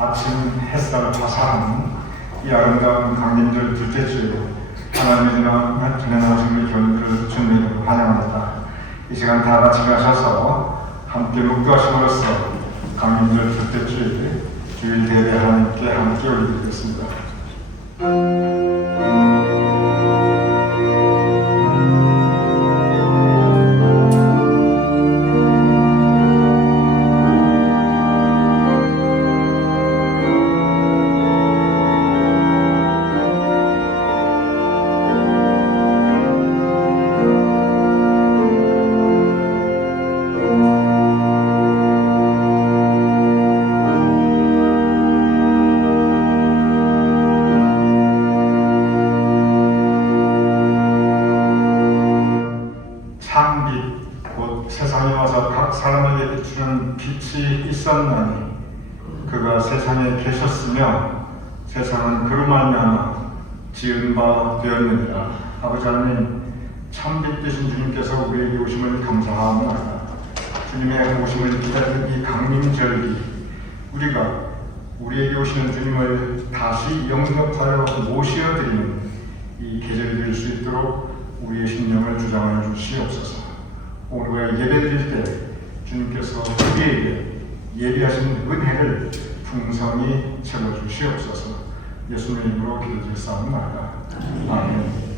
아침 햇살 화사한 이 아름다운 강림절 둘째 주에 하나님의 전행하신 교훈들을 주님으로 환영합니다. 이 시간 다 같이 가셔서 함께 묵도하심으로써 강림절 둘째 주에 주일 대회 하나님께 함께 올려드리겠습니다. 세상에 와서 각 사람에게 비추는 빛이 있었나니 그가 세상에 계셨으며 세상은 그로 말미암아 지은 바 되었느니라. 아버지 하나님, 참빛 되신 주님께서 우리에게 오심을 감사합니다. 주님의 오심을 기다리는 이 강림절기, 우리가 우리에게 오시는 주님을 다시 영접하여 모시어드리는 이 계절이 될 수 있도록 우리의 심령을 주장하여 주시옵소서. 오늘 예배드릴 때 주님께서 우리에게 예비하신 은혜를 풍성히 채워주시옵소서. 예수님의 이름으로 기도드렸사옵나이다. 아멘.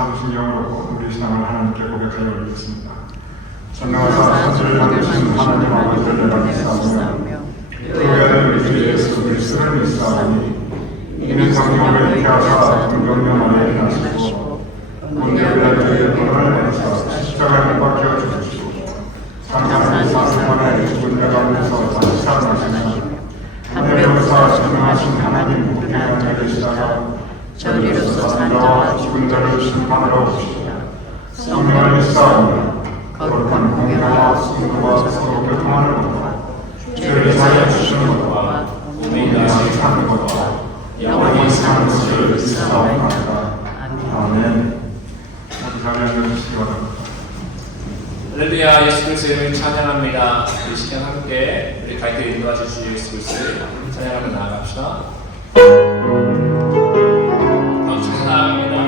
참으신 영으로 우리 신앙을 하나님께 고백하여 올리겠습니다. 전능하사 천지를 만드신 하나님 아버지를 내가 믿사오며 그 외아들 우리 주 예수 그리스도를 믿사오니 이는 성령을 잉태하사 동정녀 마리아에 나시고 본디오 빌라토의 고난을 내리사 십자가에 못 박혀 죽으시고 장사한 사슬만에 죽은 자 가운데서 다시 살아나시며 하늘에서 전능하신 하나님 우편에 계시다가 저리로서 산 자와 죽은 자를 심판하러 오시리라. 성령을 믿사오며 거룩한 공회와 성도와 서로 교통하는 것과 죄를 사하여 주시는 것과 몸이 다시 사는 것과 영원히 사는 것을 믿사옵나이다. 아멘. 모두 자리에 앉아주시기 바랍니다. 할렐루야. 예수 그리스도의 이름을 찬양합니다. 이 시간 함께 우리 갈 때 인도하실 주 예수 그리스도를 찬양하며 나아갑시다. 박수 나아갑니다.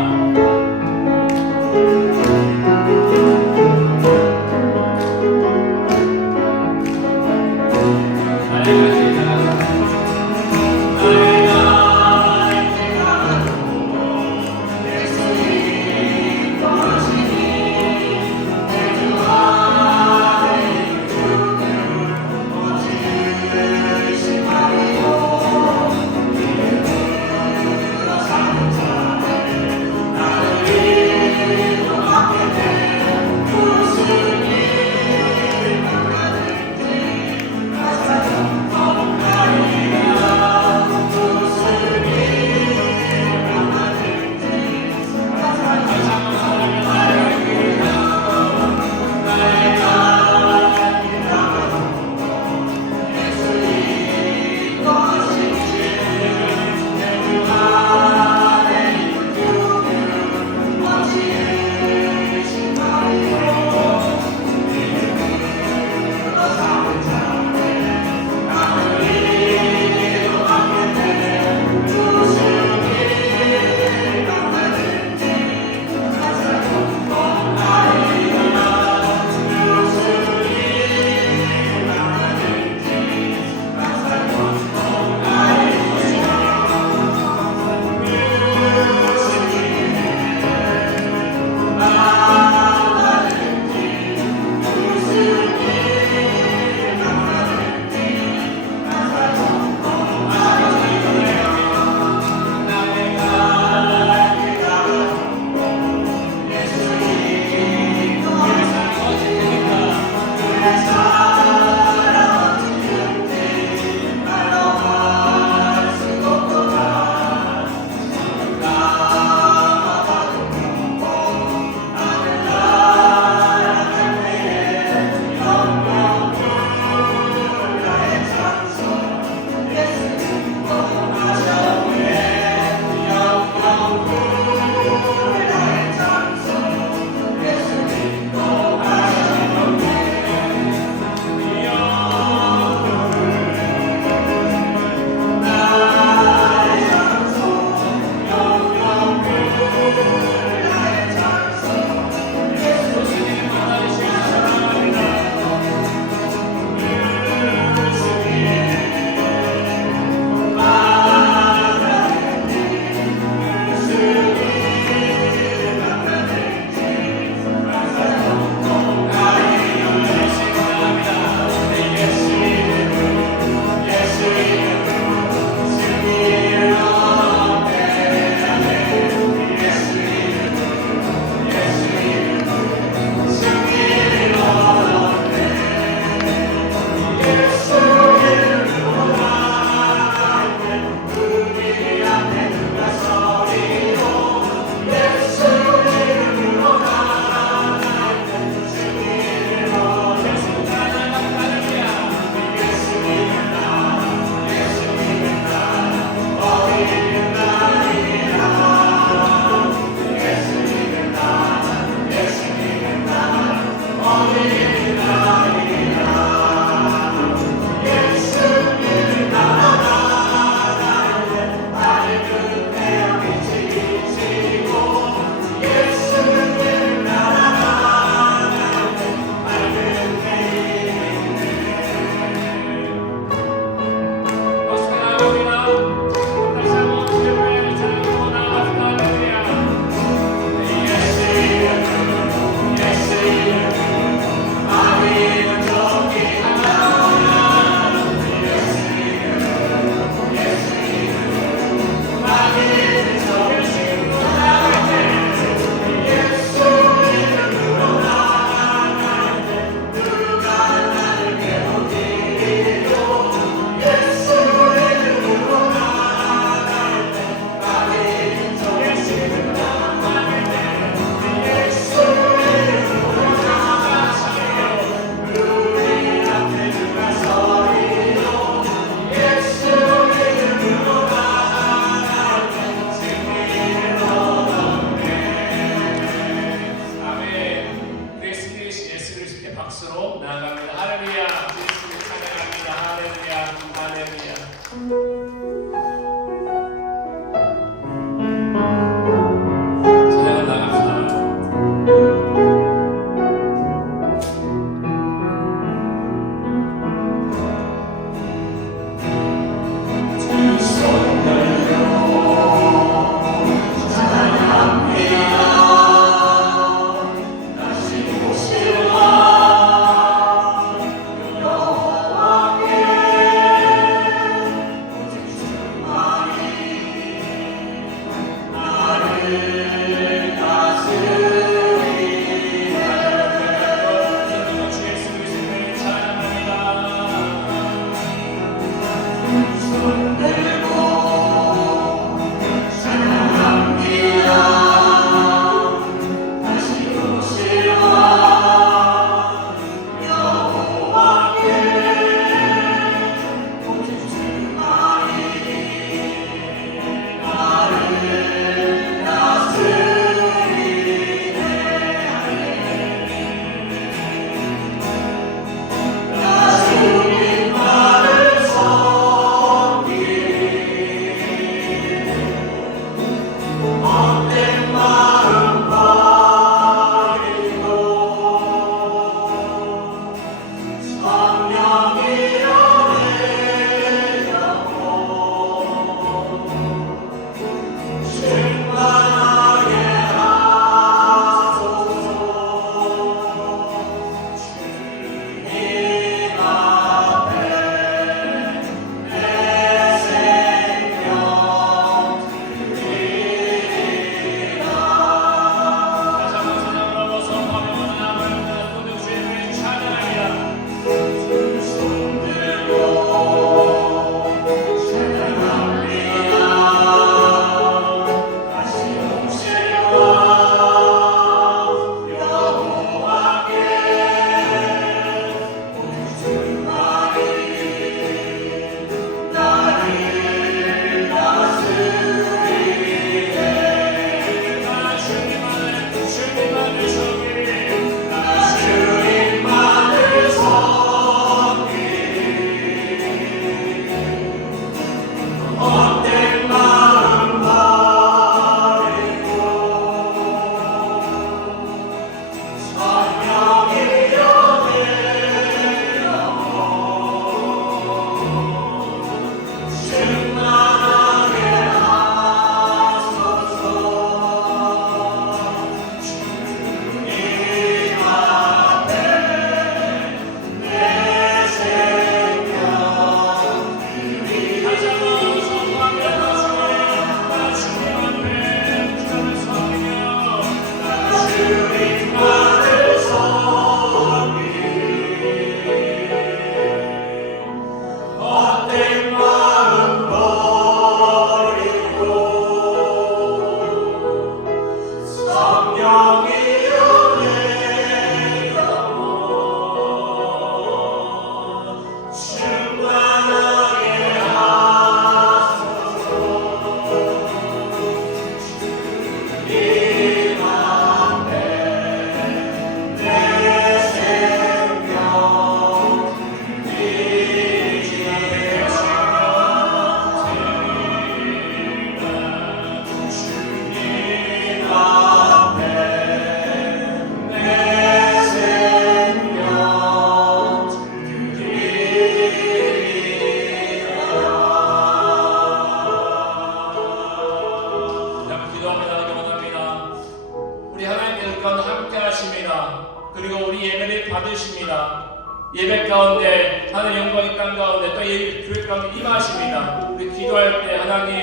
하십니다. 그리고 우리 예배를 받으십니다. 예배 가운데 하늘 영광의 땅 가운데 또 예배 교회 가운데 임하십니다. 우리 기도할 때 하나님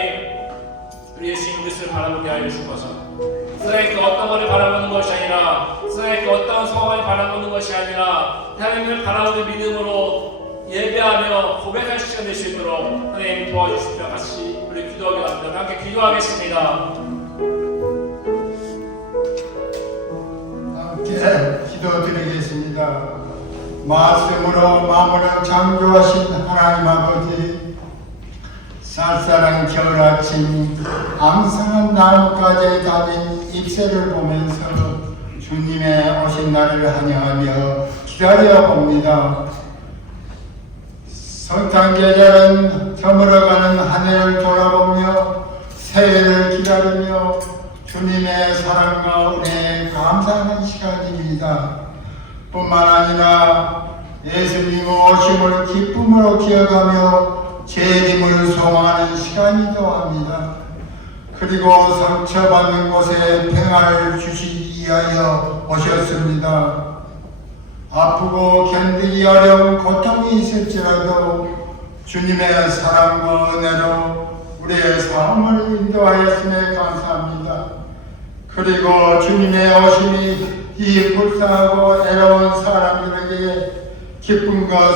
우리 예수님 그리스도를 바라보게 하여 주셔서 세상의 그 어떤 것을 바라보는 것이 아니라 세상의 그 어떤 상황을 바라보는 것이 아니라 하나님을 바라보는 믿음으로 예배하며 고백할 시간 될 수 있도록 하나님 도와주십시오. 같이 우리 기도하게 합니다. 함께 기도하겠습니다. 함께 기도드리겠습니다. 말씀으로 마음을 창조하신 하나님 아버지, 쌀쌀한 겨울 아침 앙상한 나뭇가지에 달린 잎새를 보면서 주님의 오신 날을 환영하며 기다려 봅니다. 성탄계절은 저물어가는 한 해를 돌아보며 새해를 기다리며 주님의 사랑과 은혜에 감사하는 시간입니다. 뿐만 아니라 예수님 오심을 기쁨으로 기억하며 재림을 소망하는 시간이기도 합니다. 그리고 상처받는 곳에 평안을 주시기 위하여 오셨습니다. 아프고 견디기 어려운 고통이 있을지라도 주님의 사랑과 은혜로 우리의 삶을 인도하였음에 감사합니다. 그리고 주님의 오심이 이 불쌍하고 애로운 사람들에게 기쁨과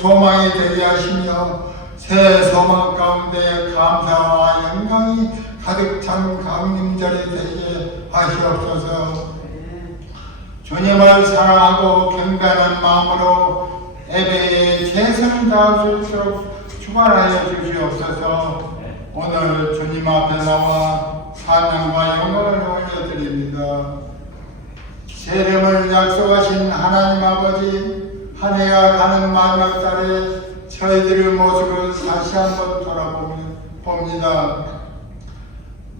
소망이 되게 하시며 새 소망 가운데 감사와 영광이 가득 찬 강림절이 되게 하시옵소서. 주님을 사랑하고 경배하는 마음으로 예배에 최선을 다할 수 있도록 축원하여 주시옵소서. 오늘 주님 앞에 나와 찬양과 영광을 올려드립니다. 세рем을 약속하신 하나님 아버지, 한 해가 가는 마지막 달에 저희들의 모습을 다시 한번 돌아봅니다.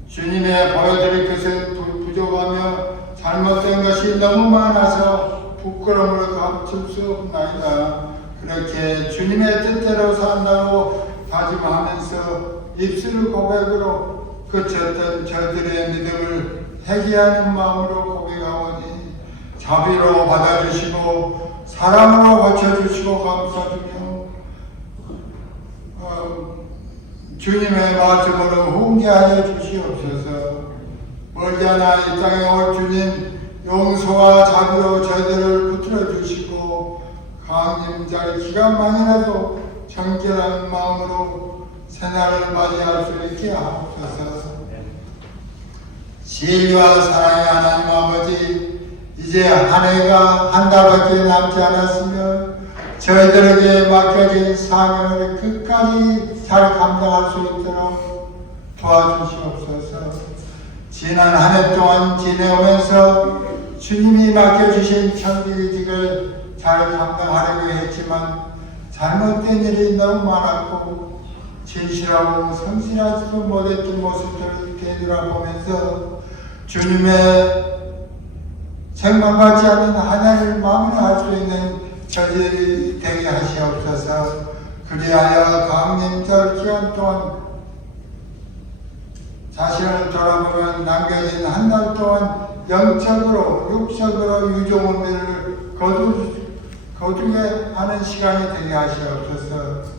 주님의 보여드릴 것은 부족하며 잘못된 것이 너무 많아서 부끄러움을 감출 수 없나이다. 그렇게 주님의 뜻대로 산다고 다짐하면서 입술 고백으로 그쳤던 저들의 믿음을 회개하는 마음으로 고백하오니 자비로 받아주시고 사랑으로 고쳐주시고 감싸주며 주님의 말씀으로 훈계하여 주시옵소서. 멀지않아 이 땅에 올 주님 용서와 자비로 저희들을 붙들어 주시고 강림절 기간만이라도 정결한 마음으로 새날을 맞이할 수 있게 하옵소서. 진리와 사랑의 하나님 아버지, 이제 한 해가 한 달밖에 남지 않았으며 저희들에게 맡겨진 사명을 끝까지 잘 감당할 수 있도록 도와주시옵소서. 지난 한 해 동안 지내오면서 주님이 맡겨주신 천비직을 잘 감당하려고 했지만 잘못된 일이 너무 많았고 진실하고 성실하지도 못했던 모습들을 되돌아보면서 주님의 생각하지 않는 하나를 마무리할 수 있는 저희들이 되게 하시옵소서. 그리하여 강림절 기간 동안 자신을 돌아보면 남겨진 한 달 동안 영적으로 육적으로 유종의미를 거두게 하는 시간이 되게 하시옵소서.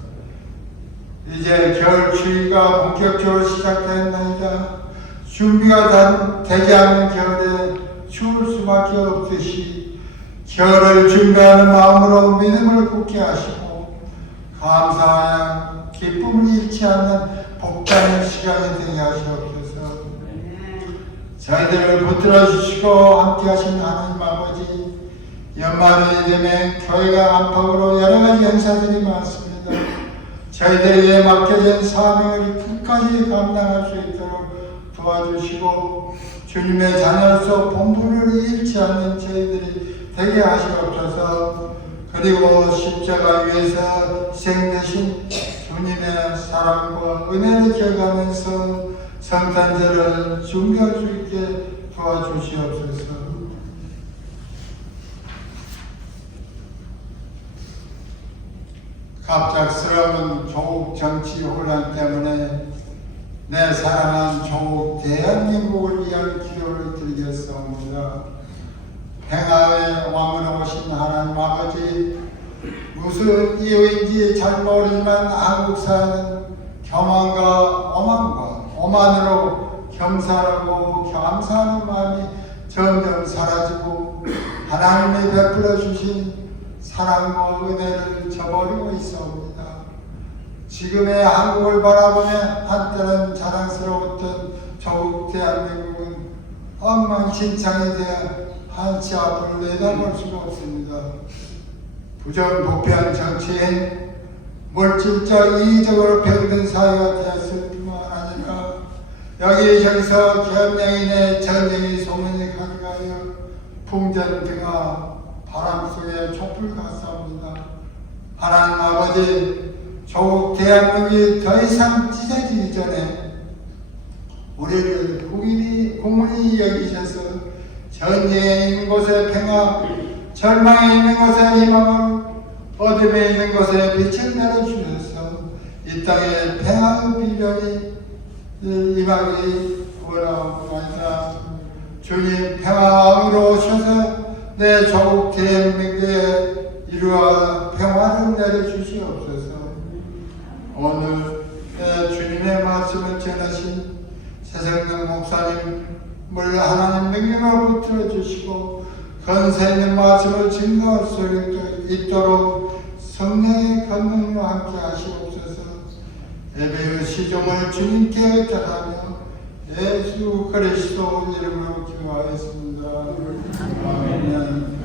이제 겨울 추위가 본격적으로 시작됐나이다. 준비가 되지 않는 겨울에 추울 수밖에 없듯이 겨울을 준비하는 마음으로 믿음을 굳게 하시고 감사하여 기쁨을 잃지 않는 복되는 시간이 되게 하시옵소서. 저희들을 붙들어 주시고 함께 하신 하나님 아버지, 연말이 되면 교회가 안팎으로 여러 가지 행사들이 많습니다. 저희들에게 맡겨진 사명을 끝까지 감당할 수 있도록 도와주시고 주님의 자녀로서 본분을 잃지 않는 저희들이 되게 하시옵소서. 그리고 십자가 위에서 희생되신 주님의 사랑과 은혜를 기억하면서 성탄절을 준비할 수 있게 도와주시옵소서. 갑작스러운 조국 정치 혼란 때문에 내 사랑한 조국 대한민국을 위한 기도를 드리겠습니다. 평화 세상에 왕으로 오신 하나님 아버지, 무슨 이유인지 잘 모르지만 한국 사회는 교만과 오만으로 겸손하고 감사하는 마음이 점점 사라지고 하나님이 베풀어 주신 사랑과 은혜를 저버리고 있사옵니다. 지금의 한국을 바라보면 한때는 자랑스러웠던 조국 대한민국은 엉망진창이 되어 한치 앞을 내다볼 수가 없습니다. 부정부패한 정치인, 물질적 이익적으로 병든 사회가 되었을 뿐만 아니라 여기저기서 겸양인의 전쟁이 소문이 가득하여 풍전 등화 바람 속에 촛불 같사옵니다. 하나님 아버지, 조국 대한민국이 더 이상 찢어지기 전에 우리를 국민이 여기셔서 전쟁에 있는 곳에 평화, 절망에 있는 곳에 희망을, 어둠에 있는 곳에 빛을 내려주셔서 이 땅에 평화의 비전이 임하기 원하옵나이다. 주님, 평화로 오셔서 내 조국 대한민국에 이루어 평화를 내려주시옵소서. 오늘 내 주님의 말씀을 전하신 최성능 목사님을 하나님 능력으로 붙들어 주시고 건세 있는 말씀을 증거할 수 있도록 성령의 권능으로 함께 하시옵소서. 예배의 시종을 주님께 의탁하며 예수 그리스도 이름으로 기도하였습니다. 아멘.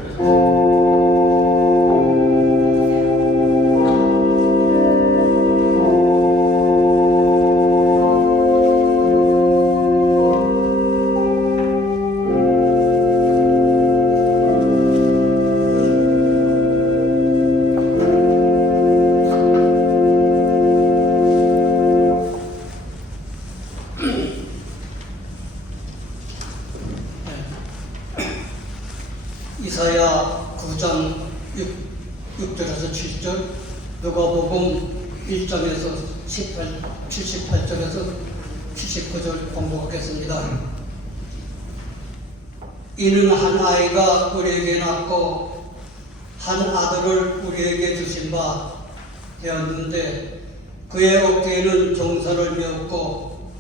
이사야 9장 6절에서 7절, 누가복음 1장에서 78절에서 79절 공부하겠습니다. 이는 한 아이가 우리에게 낳고 한 아들을 우리에게 주신 바 되었는데 그의 어깨에는 종사를 메었고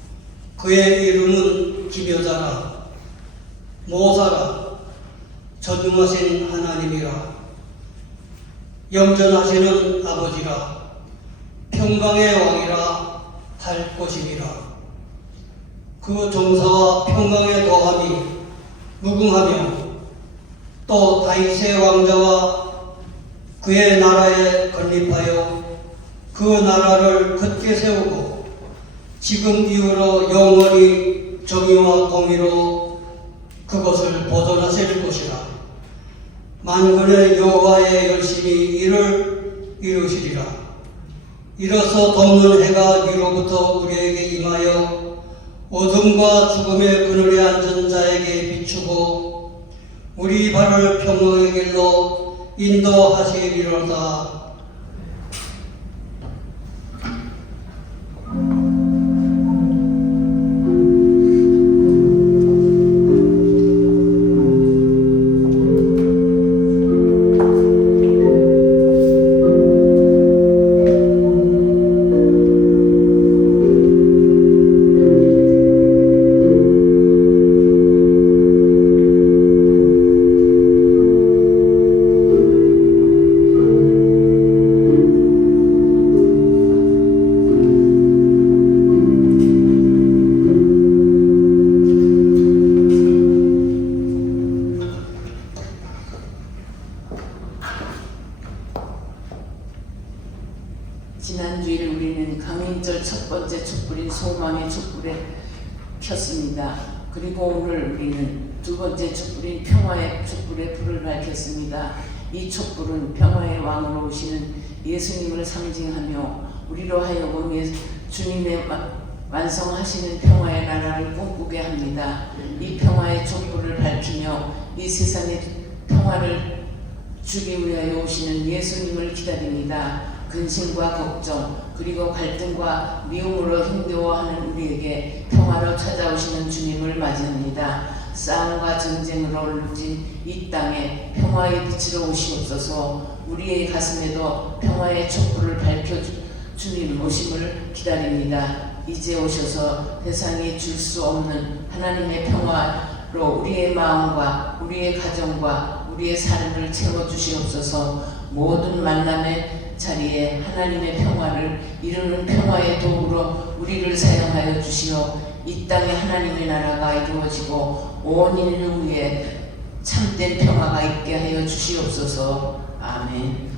그의 이름은 기묘자라, 모사라, 전능하신 하나님이라, 영전하시는 아버지라, 평강의 왕이라 할 것이니라. 그 종사와 평강의 더함이 무궁하며 또 다윗의 왕자와 그의 나라에 건립하여 그 나라를 굳게 세우고 지금 이후로 영원히 정의와 공의로 그것을 보존하실 것이라. 만군의 여호와의 열심히 이를 이루시리라. 이로써 덮는 해가 위로부터 우리에게 임하여 어둠과 죽음의 그늘에 앉은 자에게 비추고 우리 발을 평강의 길로 인도하시리로다. 지난주일 우리는 강인절 첫 번째 촛불인 소망의 촛불에 켰습니다. 그리고 오늘 우리는 두 번째 촛불인 평화의 촛불에 불을 밝혔습니다. 이 촛불은 평화의 왕으로 오시는 예수님을 상징하며 우리로 하여금 주님의 완성하시는 평화의 나라를 꿈꾸게 합니다. 이 평화의 촛불을 밝히며 이 세상의 평화를 주기 위하여 오시는 예수님을 기다립니다. 근심과 걱정 그리고 갈등과 미움으로 힘겨워하는 우리에게 평화로 찾아오시는 주님을 맞이합니다. 싸움과 전쟁으로 누진 이 땅에 평화의 빛으로 오시옵소서. 우리의 가슴에도 평화의 촛불을 밝혀 주님 오심을 기다립니다. 이제 오셔서 세상이 줄 수 없는 하나님의 평화로 우리의 마음과 우리의 가정과 우리의 삶을 채워주시옵소서. 모든 만남의 자리에 하나님의 평화를 이루는 평화의 도구로 우리를 사용하여 주시어 이 땅에 하나님의 나라가 이루어지고 온 인류 위에 참된 평화가 있게 하여 주시옵소서. 아멘.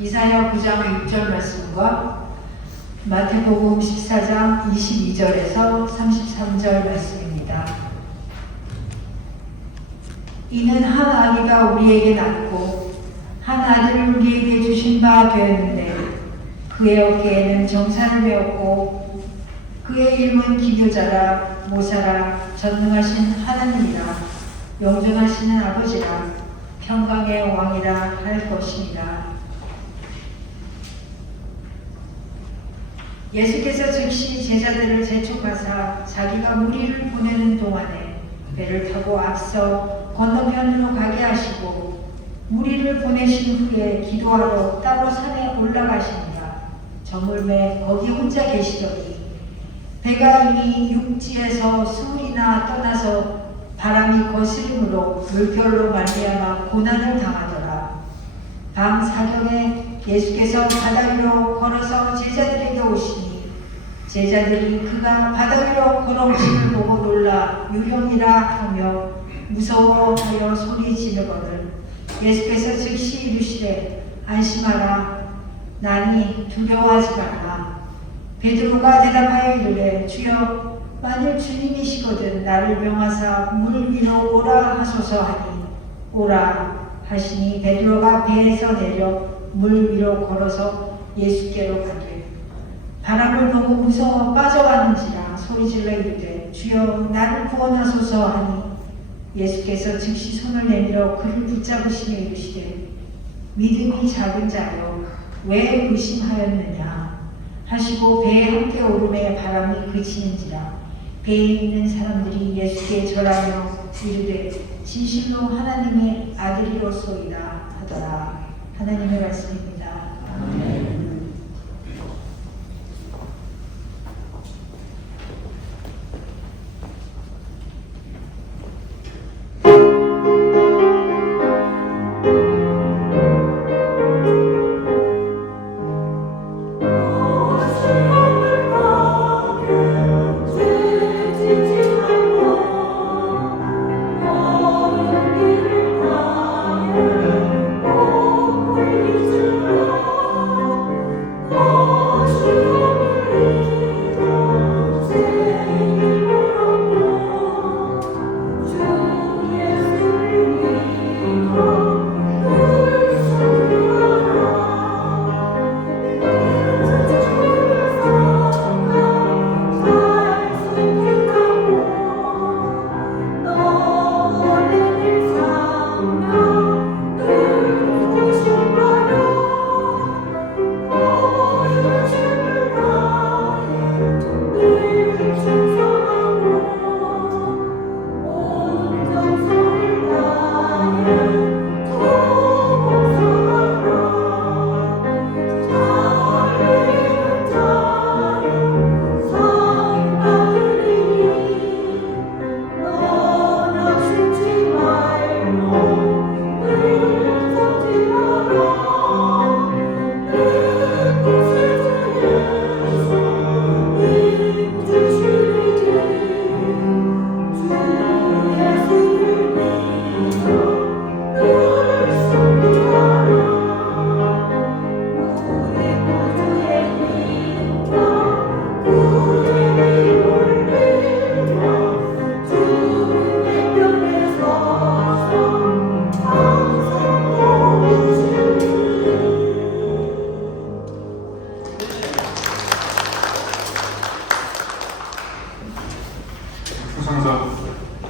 이사야 9장 6절 말씀과 마태복음 14장 22절에서 33절 말씀입니다. 이는 한 아기가 우리에게 낳고 한 아들을 우리에게 주신 바 되었는데 그의 어깨에는 정사를 메었고 그의 이름은 기교자라 모사라 전능하신 하나님이라 영존하시는 아버지라 평강의 왕이라 할 것입니다. 예수께서 즉시 제자들을 재촉하사 자기가 무리를 보내는 동안에 배를 타고 앞서 건너편으로 가게 하시고 무리를 보내신 후에 기도하러 따로 산에 올라가십니다. 저물매 거기 혼자 계시더니 배가 이미 육지에서 수울이나 떠나서 바람이 거스림으로 물결로 말미암아 고난을 당하더라. 밤 사경에 예수께서 바다 위로 걸어서 제자들에게 오시니 제자들이 그가 바다 위로 걸어오심을 보고 놀라 유령이라 하며 무서워하여 소리 지르거늘 예수께서 즉시 이르시되 안심하라 나니 두려워하지 말라. 베드로가 대답하여 이르되 주여 만일 주님이시거든 나를 명하사 물 위로 오라 하소서 하니 오라 하시니 베드로가 배에서 내려 물 위로 걸어서 예수께로 가되 바람을 보고 무서워 빠져가는지라 소리질러 이르되 주여 나를 구원하소서 하니 예수께서 즉시 손을 내밀어 그를 붙잡으시며 이르시되 믿음이 작은 자여 왜 의심하였느냐 하시고 배에 함께 오름에 바람이 그치는지라. 배에 있는 사람들이 예수께 절하며 이르되 진실로 하나님의 아들이로소이다 하더라. 하나님의 말씀입니다. 아멘.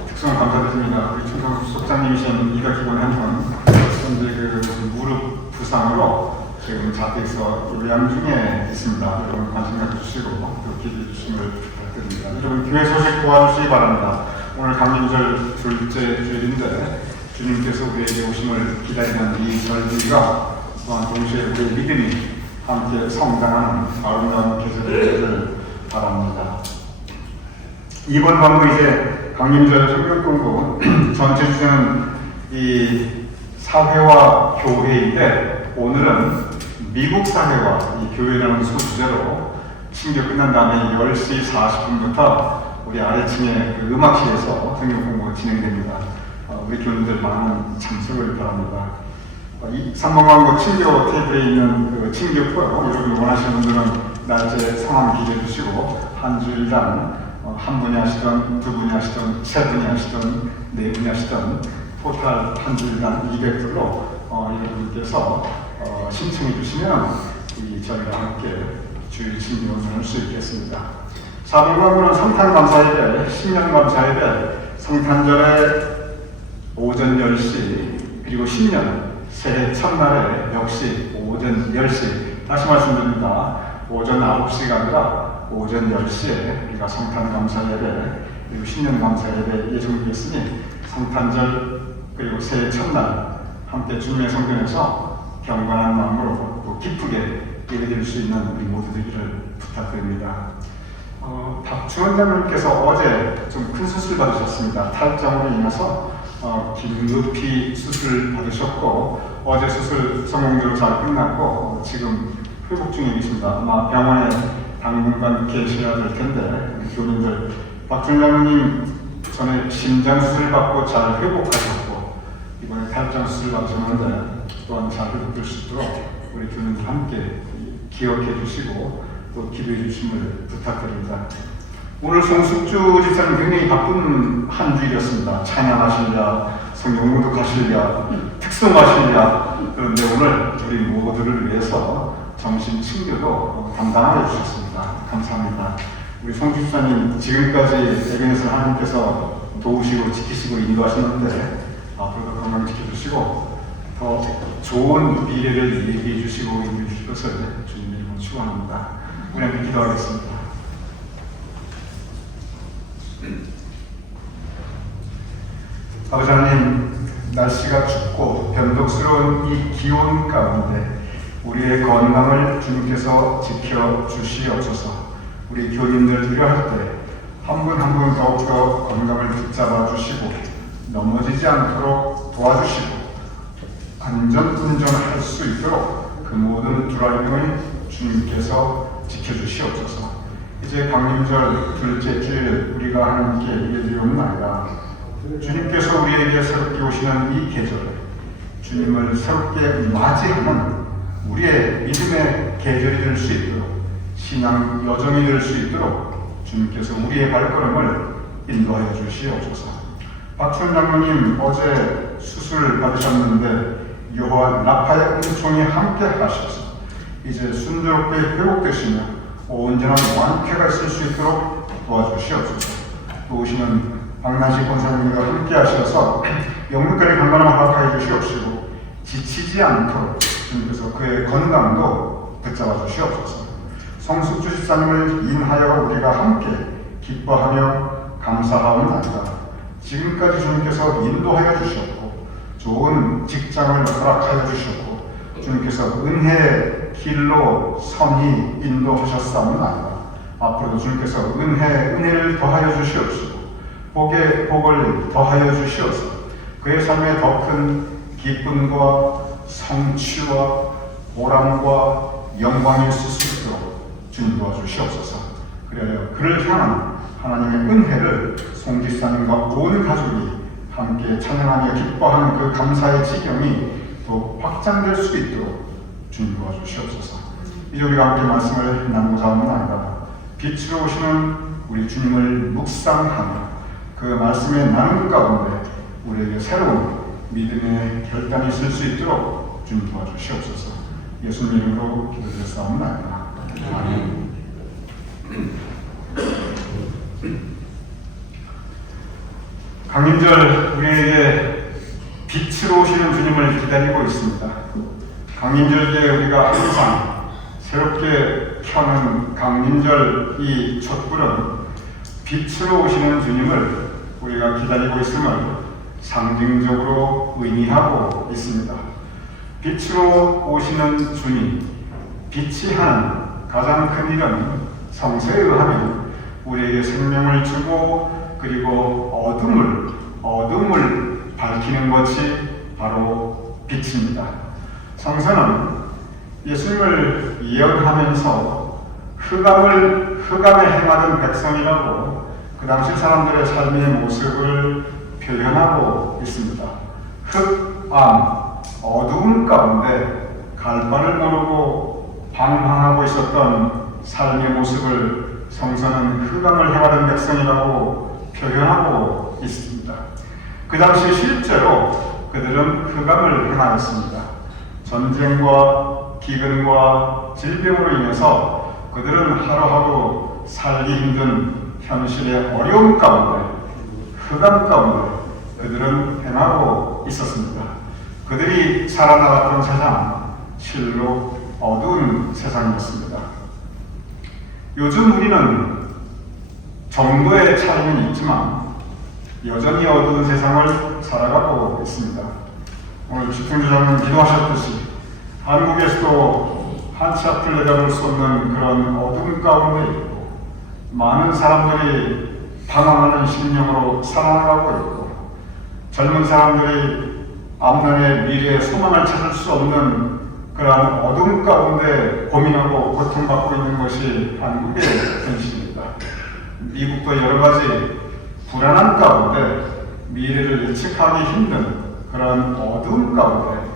특성을 감사드립니다. 우리 충성 수석장님이신 이가 기권하면 현재 그 무릎 부상으로 지금 자택에서 요양 중에 있습니다. 여러분 관심 가져주시고 또 기도해 주시면 부탁드립니다. 여러분 교회 소식 도와주시기 바랍니다. 오늘 강림절 둘째 주일인데 주님께서 우리에게 오심을 기다리는 이 절기가 또한 동시에 우리의 믿음이 함께 성장하는 아름다운 계절이 되기를 바랍니다. 이번 광고 이제 강림절 성경 공부 전체 주제는 이 사회와 교회인데 오늘은 미국 사회와 이 교회라는 소주제로 친교 끝난 다음에 10시 40분부터 우리 아래층의 그 음악실에서 성경 공부가 진행됩니다. 우리 교인들 많은 참석을 바랍니다. 이 3번 광고 친교 테이블에 있는 그 친교표 여러분 원하시는 분들은 낮에 성함 기재해 주시고 한 주일당 한 분이 하시던, 두 분이 하시던, 세 분이 하시던, 네 분이 하시던 토탈 한 주일당 200불로 여러분께서 신청해 주시면 저희와 함께 주일 친교를 할 수 있겠습니다. 4번 광고는 성탄 감사예배, 신년 감사예배, 성탄절에 오전 10시 그리고 신년 새해 첫날에 역시 오전 10시, 다시 말씀드립니다. 오전 9시가 아니라 오전 10시에 우리가 성탄 감사 예배 그리고 신년 감사 예배 예정되어 있으니 성탄절 그리고 새해 첫날 함께 주님의 성전에서 경건한 마음으로 또 기쁘게 예배드릴 수 있는 우리 모두 되기를 부탁드립니다. 박주원 장님께서 어제 좀 큰 수술 받으셨습니다. 탈장으로 인해서 긴급히 수술 받으셨고 어제 수술 성공적으로 잘 끝났고 지금 회복 중에 계십니다. 아마 병원에 당분간 계셔야 될 텐데 우리 교민들 박주원 장님 전에 심장 수술 받고 잘 회복하셨고 이번에 탈장 수술 받으셨는데 또한 잘 회복될 수 있도록 우리 교민들 함께 기억해 주시고 또 기도해 주심을 부탁드립니다. 오늘 송숙주 집사님 굉장히 바쁜 한 주일이었습니다. 찬양하시랴, 성경 묵독하시랴, 특송하시랴. 그런데 오늘 우리 모두를 위해서 정신 친교도 담당하여 주셨습니다. 감사합니다. 우리 송숙주 집사님 지금까지 대변에서 하나님께서 도우시고 지키시고 인도하셨는데 앞으로도 건강 지켜주시고 더 좋은 미래를 얘기해 주시고 인도해 주실 것을 주님의 이름으로 축원합니다. 우리 함께 기도하겠습니다. 아버지 하나님, 날씨가 춥고 변덕스러운 이 기온 가운데 우리의 건강을 주님께서 지켜주시옵소서. 우리 교인들 일할 때 한 분 한 분 더욱더 건강을 붙잡아 주시고 넘어지지 않도록 도와주시고 안전운전할 수 있도록 그 모든 드라이빙을 주님께서 지켜주시옵소서. 이제 강림절 둘째 주일 우리가 하나님께 예배드리옵나이다. 주님께서 우리에게 새롭게 오시는 이 계절에 주님을 새롭게 맞이하는 우리의 믿음의 계절이 될 수 있도록 신앙 여정이 될 수 있도록 주님께서 우리의 발걸음을 인도하여 주시옵소서. 박수원 장로님 어제 수술 받으셨는데 여호와 라파의 은총이 함께 하셔서 이제 순조롭게 회복되시며 온전한 완쾌가 있을 수 있도록 도와주시옵소서. 또 오시는 박나시 권사님과 함께 하셔서 영육간의 건강을 허락하여 주시옵시고 지치지 않도록 주님께서 그의 건강도 붙잡아 주시옵소서. 성숙주 집사님을 인하여 우리가 함께 기뻐하며 감사하옵나이다. 지금까지 주님께서 인도하여 주셨고 좋은 직장을 허락하여 주셨고 주님께서 은혜의 길로 선히 인도하셨사옵나이다. 앞으로도 주님께서 은혜를 더하여 주시옵시고 복의 복을 더하여 주시옵소서. 그의 삶에 더 큰 기쁨과 성취와 보람과 영광이 있을 수 있도록 주님 도와주시옵소서. 그래야 그를 향한 하나님의 은혜를 송 집사님과 온 가족이 함께 찬양하며 기뻐하는 그 감사의 지경이 더 확장될 수 있도록 주님 도와주시옵소서. 이제 우리가 함께 말씀을 나누고자 합니다. 빛으로 오시는 우리 주님을 묵상하며 그 말씀의 나눔 가운데 우리에게 새로운 믿음의 결단이 있을 수 있도록 주님 도와주시옵소서. 예수님 이름으로 기도드렸사옵나이다. 아멘. 강림절 우리에게 빛으로 오시는 주님을 기다리고 있습니다. 강림절 때 우리가 항상 새롭게 켜는 강림절 이 촛불은 빛으로 오시는 주님을 우리가 기다리고 있음을 상징적으로 의미하고 있습니다. 빛으로 오시는 주님, 빛이 하는 가장 큰 일은 성세에 의하면 우리에게 생명을 주고 그리고 어둠을 밝히는 것이 바로 빛입니다. 성서는 예수님을 예언하면서 흑암에 행하던 백성이라고 그 당시 사람들의 삶의 모습을 표현하고 있습니다. 흑암, 어두운 가운데 갈 바를 모르고 방황하고 있었던 삶의 모습을 성서는 흑암을 행하던 백성이라고 표현하고 있습니다. 그 당시 실제로 그들은 흑암을 행하였습니다. 전쟁과 기근과 질병으로 인해서 그들은 하루하루 살기 힘든 현실의 어려움 가운데 흑암 가운데 그들은 행하고 있었습니다. 그들이 살아나갔던 세상, 실로 어두운 세상이었습니다. 요즘 우리는 정도의 차이는 있지만 여전히 어두운 세상을 살아가고 있습니다. 오늘 집중주장님 기도하셨듯이 한국에서도 한치 앞을 내다볼 수 없는 그런 어둠 가운데 있고 많은 사람들이 방황하는 심령으로 살아가고 있고 젊은 사람들이 앞날의 미래의 소망을 찾을 수 없는 그러한 어둠 가운데 고민하고 고통받고 있는 것이 한국의 현실입니다. 미국도 여러 가지 불안한 가운데 미래를 예측하기 힘든 그런 어두운 가운데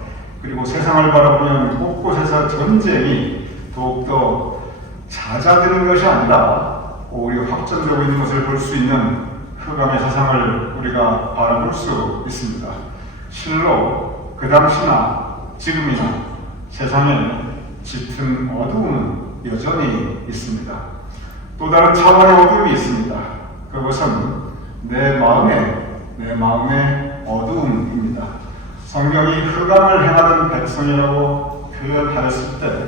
그리고 세상을 바라보면 곳곳에서 전쟁이 더욱더 잦아드는 것이 아니라 오히려 확전되고 있는 것을 볼 수 있는 흑암의 세상을 우리가 바라볼 수 있습니다. 실로 그 당시나 지금이나 세상에 짙은 어두움은 여전히 있습니다. 또 다른 차원의 어둠이 있습니다. 그것은 내 마음의 어두움입니다. 성경이 흑암을 행하던 백성이라고 표현하였을 때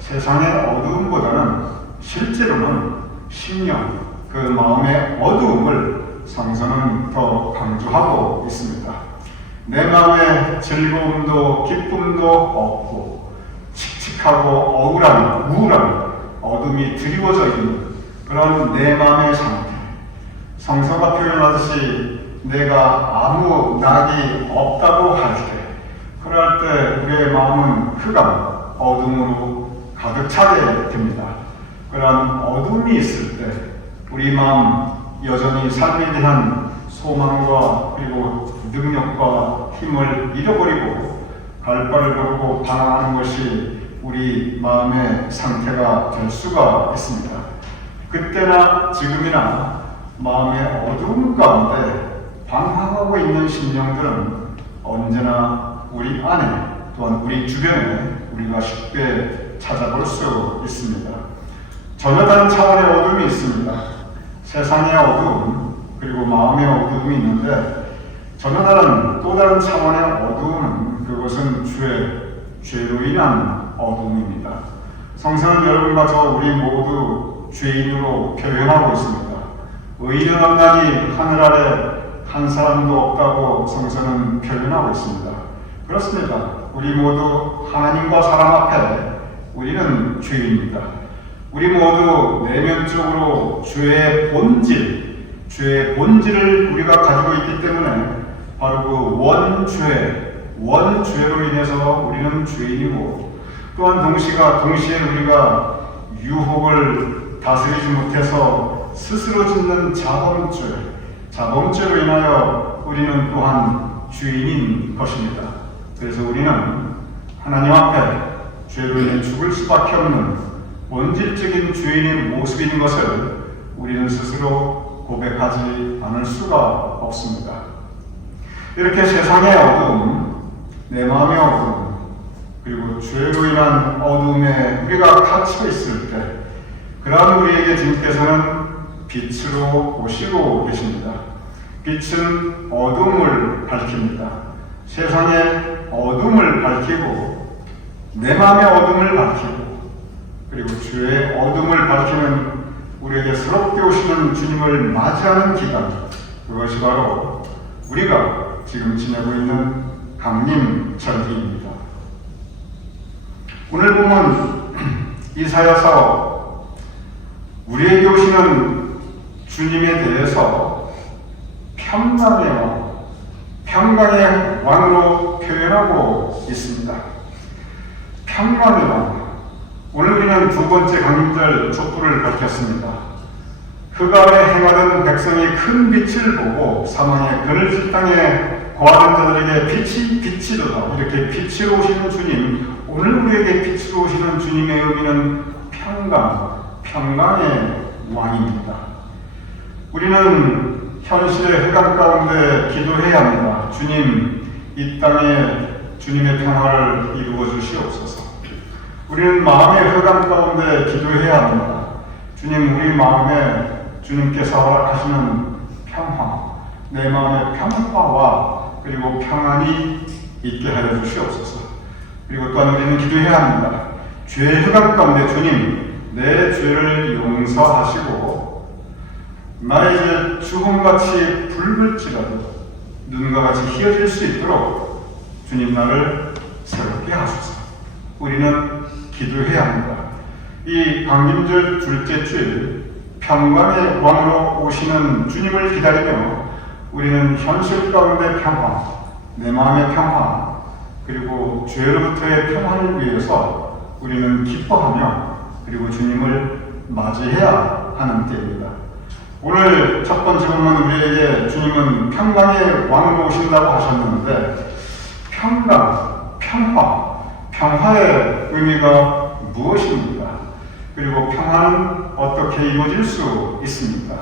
세상의 어두움보다는 실제로는 심령, 그 마음의 어두움을 성서는 더 강조하고 있습니다. 내 마음에 즐거움도 기쁨도 없고 칙칙하고 억울한 우울한 어둠이 드리워져 있는 그런 내 마음의 상태. 성서가 표현하듯이 내가 아무 낙이 없다고 할 때, 그럴 때 우리의 마음은 흑암, 어둠으로 가득 차게 됩니다. 그런 어둠이 있을 때 우리 마음 여전히 삶에 대한 소망과 그리고 능력과 힘을 잃어버리고 갈 바를 모르고 방황하는 것이 우리 마음의 상태가 될 수가 있습니다. 그때나 지금이나 마음의 어두움 가운데 방황하고 있는 심령들은 언제나 우리 안에 또한 우리 주변에 우리가 쉽게 찾아볼 수 있습니다. 전혀 다른 차원의 어둠이 있습니다. 세상의 어두움 그리고 마음의 어두움이 있는데 전혀 다른 또 다른 차원의 어두움은 그것은 죄로 인한 어두움입니다. 성서는 여러분과 저 우리 모두 죄인으로 표현하고 있습니다. 의인은 없나니 하늘 아래 한 사람도 없다고 성서는 표현하고 있습니다. 그렇습니다. 우리 모두 하나님과 사람 앞에 우리는 죄인입니다. 우리 모두 내면적으로 죄의 본질을 우리가 가지고 있기 때문에 바로 그 원죄로 인해서 우리는 죄인이고 또한 동시에 우리가 유혹을 다스리지 못해서 스스로 짓는 자범죄로 인하여 우리는 또한 죄인인 것입니다. 그래서 우리는 하나님 앞에 죄로 인해 죽을 수밖에 없는 본질적인 죄인의 모습인 것을 우리는 스스로 고백하지 않을 수가 없습니다. 이렇게 세상의 어두움, 내 마음의 어두움, 그리고 죄로 인한 어두움에 우리가 갇혀 있을 때 그러한 우리에게 주님께서는 빛으로 오시고 계십니다. 빛은 어둠을 밝힙니다. 세상의 어둠을 밝히고 내 마음의 어둠을 밝히고 그리고 죄의 어둠을 밝히는 우리에게 새롭게 오시는 주님을 맞이하는 기간, 그것이 바로 우리가 지금 지내고 있는 강림절기입니다. 오늘 보면 이사야서 우리에게 오시는 주님에 대해서 평강의 왕으로 표현하고 있습니다. 평강의 왕. 오늘 우리는 두 번째 강림절 촛불을 밝혔습니다. 흑암에 행하던 백성이 큰 빛을 보고 사망의 그늘진 땅에 거하던 자들에게 빛이로다. 이렇게 빛으로 오시는 주님, 오늘 우리에게 빛으로 오시는 주님의 의미는 평강의 왕입니다. 우리는 현실의 흑암 가운데 기도해야 합니다. 주님, 이 땅에 주님의 평화를 이루어 주시옵소서. 우리는 마음의 흑암 가운데 기도해야 합니다. 주님, 우리 마음에 주님께서 허락하시는 평화, 내 마음의 평화와 그리고 평안이 있게 하여 주시옵소서. 그리고 또한 우리는 기도해야 합니다. 죄의 흑암 가운데 주님, 내 죄를 용서하시고 나의 이제 죽음같이 붉을지라도 눈과 같이 희어질 수 있도록 주님 나를 새롭게 하소서. 우리는 기도해야 합니다. 이 강림절 둘째 주일 평강의 왕으로 오시는 주님을 기다리며 우리는 현실 가운데 평화, 내 마음의 평화, 그리고 죄로부터의 평화를 위해서 우리는 기뻐하며 그리고 주님을 맞이해야 하는 때입니다. 오늘 첫 번째 보면 우리에게 주님은 평강의 왕으로 오신다고 하셨는데 평강, 평화, 평화의 의미가 무엇입니까? 그리고 평화는 어떻게 이루어질 수 있습니까?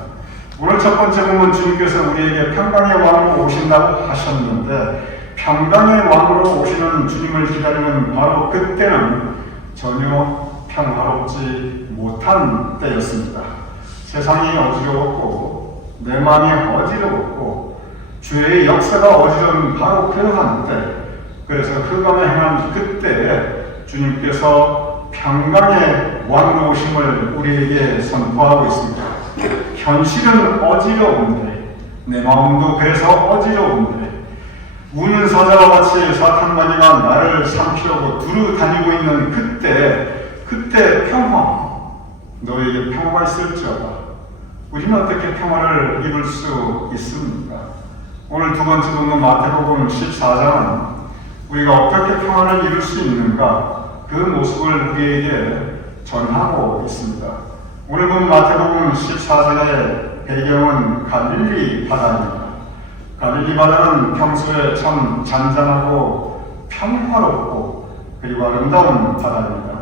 오늘 첫 번째 보면 주님께서 우리에게 평강의 왕으로 오신다고 하셨는데 평강의 왕으로 오시는 주님을 기다리는 바로 그때는 전혀 평화롭지 못한 때였습니다. 세상이 어지러웠고 내 마음이 어지러웠고 죄의 역사가 어지러운 바로 그러한 때, 그래서 흑암에 행한 그때에 주님께서 평강의 왕으로 오심을 우리에게 선포하고 있습니다. 현실은 어지러운데 내 마음도 그래서 어지러운데 우는 사자와 같이 사탄마귀가 나를 삼키려고 두루 다니고 있는 그때 평화, 너에게 평화가 있을지어다. 우리는 어떻게 평화를 입을 수 있습니까? 오늘 두 번째 본문 마태복음 14장은 우리가 어떻게 평화를 이룰 수 있는가 그 모습을 우리에게 전하고 있습니다. 오늘 본 마태복음 14장의 배경은 갈릴리 바다입니다. 갈릴리 바다는 평소에 참 잔잔하고 평화롭고 그리고 아름다운 바다입니다.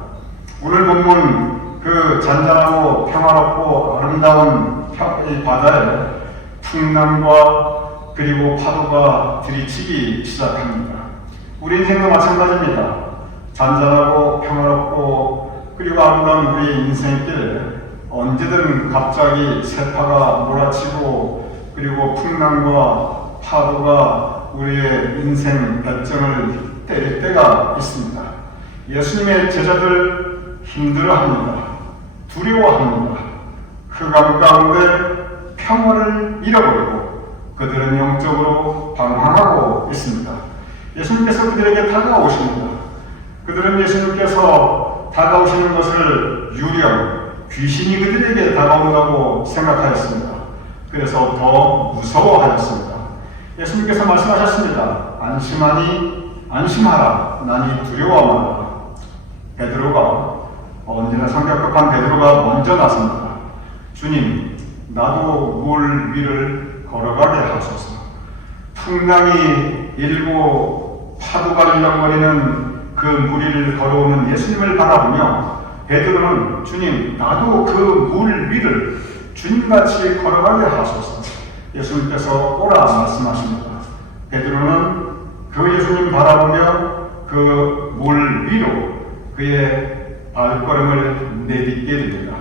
오늘 본문 그 잔잔하고 평화롭고 아름다운 이 바다에 풍랑과 그리고 파도가 들이치기 시작합니다. 우리 인생도 마찬가지입니다. 잔잔하고 평화롭고 그리고 아름다운 우리 인생길에 언제든 갑자기 세파가 몰아치고 그리고 풍랑과 파도가 우리의 인생 배정을 때릴 때가 있습니다. 예수님의 제자들 힘들어합니다. 두려워합니다. 흑암 가운데 평화를 잃어버리고 그들은 영적으로 방황하고 있습니다. 예수님께서 그들에게 다가오십니다. 그들은 예수님께서 다가오시는 것을 유령, 귀신이 그들에게 다가온다고 생각하였습니다. 그래서 더 무서워하였습니다. 예수님께서 말씀하셨습니다. 안심하니 안심하라. 나니 두려워하라. 베드로가 언제나 성격급한 베드로가 먼저 나섭니다. 주님, 나도 물 위를 걸어가게 하소서. 풍랑이 일고 파도가 일렁거리는 그 물 위를 걸어오는 예수님을 바라보며 베드로는 주님, 나도 그 물 위를 주님같이 걸어가게 하소서. 예수님께서 오라 말씀하십니다. 베드로는 그 예수님 바라보며 그 물 위로 그의 발걸음을 내딛게 됩니다.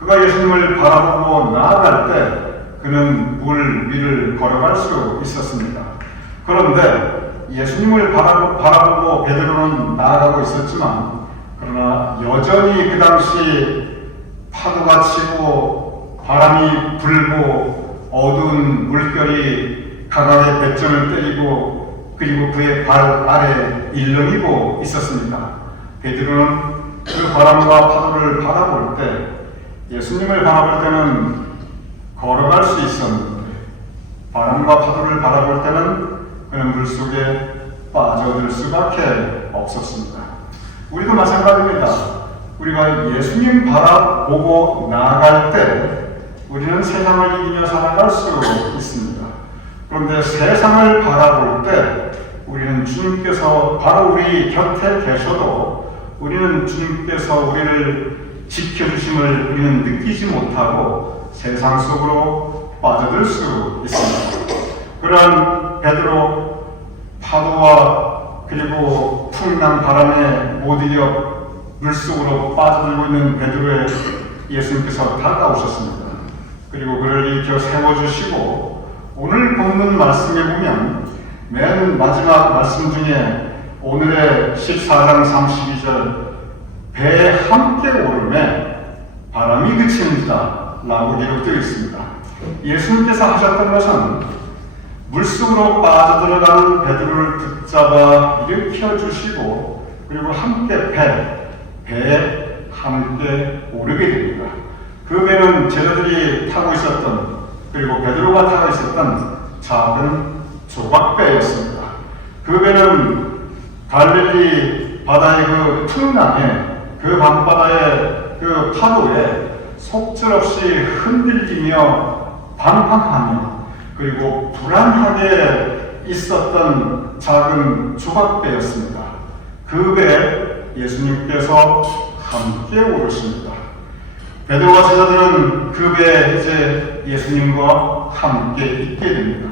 그가 예수님을 바라보고 나아갈 때 그는 물 위를 걸어갈 수 있었습니다. 그런데 예수님을 바라보고 베드로는 나아가고 있었지만 그러나 여전히 그 당시 파도가 치고 바람이 불고 어두운 물결이 강하게 배점을 때리고 그리고 그의 발 아래 일렁이고 있었습니다. 베드로는 그 바람과 파도를 바라볼 때 예수님을 바라볼 때는 걸어갈 수 있었는데 바람과 파도를 바라볼 때는 그는 물속에 빠져들 수밖에 없었습니다. 우리도 마찬가지입니다. 우리가 예수님 바라보고 나아갈 때 우리는 세상을 이기며 살아갈 수 있습니다. 그런데 세상을 바라볼 때 우리는 주님께서 바로 우리 곁에 계셔도 우리는 주님께서 우리를 지켜주심을 우리는 느끼지 못하고 세상 속으로 빠져들 수 있습니다. 그러한 베드로 파도와 그리고 풍랑 바람에 못 이겨 물속으로 빠져들고 있는 베드로에 예수님께서 다가오셨습니다. 그리고 그를 일으켜 세워주시고 오늘 본문 말씀에 보면 맨 마지막 말씀 중에 오늘의 14장 32절 배에 함께 오름에 바람이 그치는지라 라고 기록되어 있습니다. 예수님께서 하셨던 것은 물속으로 빠져들어가는 베드로를 붙잡아 일으켜 주시고 그리고 함께 배에 함께 오르게 됩니다. 그 배는 제자들이 타고 있었던 그리고 베드로가 타고 있었던 작은 조각배였습니다. 그 배는 갈릴리 바다의 그 풍랑에 그 밤바다의 그 파도에 속절없이 흔들리며 방황하며 그리고 불안하게 있었던 작은 조각배였습니다. 그 배에 예수님께서 함께 오르십니다. 베드로와 제자들은 그 배에 이제 예수님과 함께 있게 됩니다.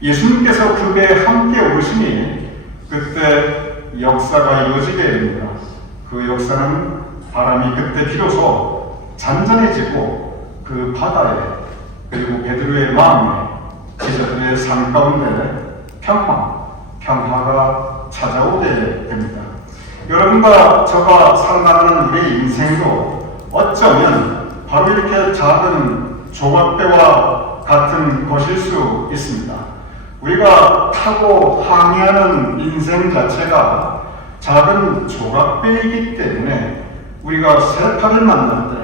예수님께서 그 배에 함께 오르시니 그때 역사가 이어지게 됩니다. 그 역사는 바람이 그때 비로소 잔잔해지고 그 바다에 그리고 베드로의 마음에 제자들의 삶 가운데 평화가 찾아오게 됩니다. 여러분과 저가 살아가는 우리의 인생도 어쩌면 바로 이렇게 작은 조각배와 같은 것일 수 있습니다. 우리가 타고 항해하는 인생 자체가 작은 조각배이기 때문에 우리가 새파를 만날 때,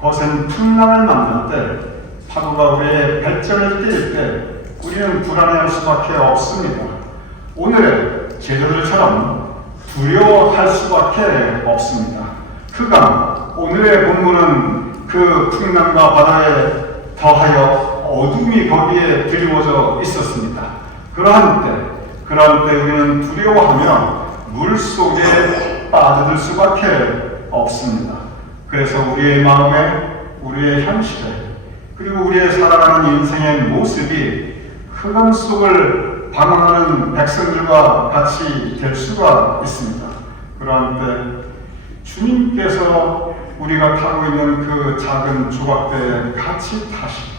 거센 풍랑을 만날 때, 파도가 우리의 발전을 뛸 때 우리는 불안해할 수밖에 없습니다. 오늘의 제자들처럼 두려워할 수밖에 없습니다. 그가 오늘의 본문은 그 풍랑과 바다에 더하여 어둠이 거기에 드리워져 있었습니다. 그러한 때 우리는 두려워하며 물 속에 빠져들 수밖에 없습니다. 그래서 우리의 마음에, 우리의 현실에, 그리고 우리의 살아가는 인생의 모습이 흑암 속을 방황하는 백성들과 같이 될 수가 있습니다. 그러한 때 주님께서 우리가 타고 있는 그 작은 조각배에 같이 타실 때,